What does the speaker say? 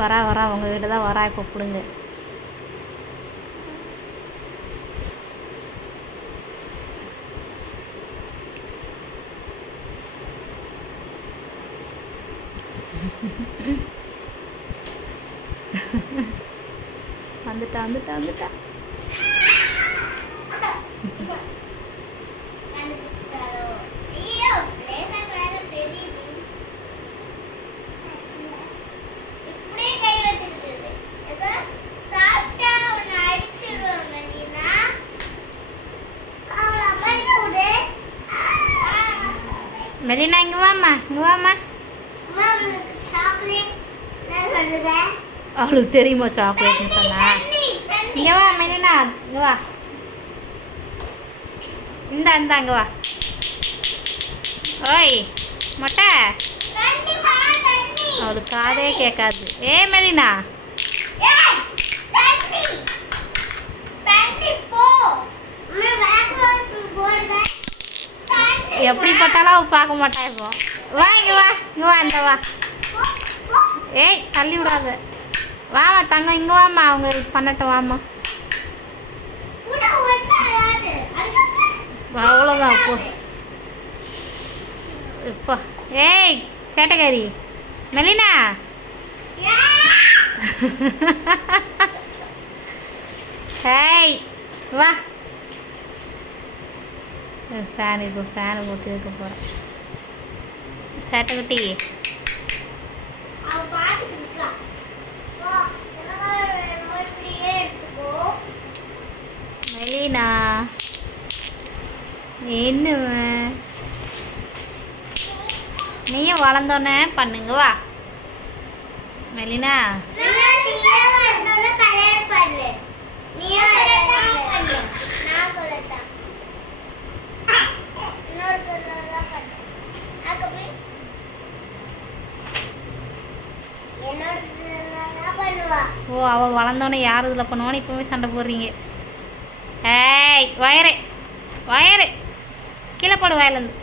வரா உங்ககிட்ட தான் வரா. இப்போ பிடுங்க. வந்துட்டா. மெலினா இங்கே வாம்மா. அவளுக்கு தெரியுமா சாக்லேட்னு சொன்னா? இங்கே வா மெலினா, இங்கே வா. இந்தா இங்கே வா. ஓய் மொட்டை, அவளுக்கு காதே கேட்காது. மெலினா, எப்படி பட்டாலும் அவள் பார்க்க மாட்டா. இப்போ வா இங்கே வா இந்த வா. தள்ளி விடாத. வாமா தங்கம், இங்கே வாம்மா. அவங்க பண்ணட்டும் வாம்மா. அவ்வளோதான் போ இப்போ. சேட்டைக்காரி மெலினா. வா. ஃபேனு போட்டு இருக்க போகிறேன். சேட்டைக்குட்டி மெலினா என்ன நீயும் வளர்ந்தோன்னே பண்ணுங்க. வா மெலினா. ஓ, அவள் வளர்ந்தோன்னே யார் இதில் பண்ணுவான்னு இப்போவே சண்டை போடுறீங்க. வயரு கீழே போடு வயலேருந்து.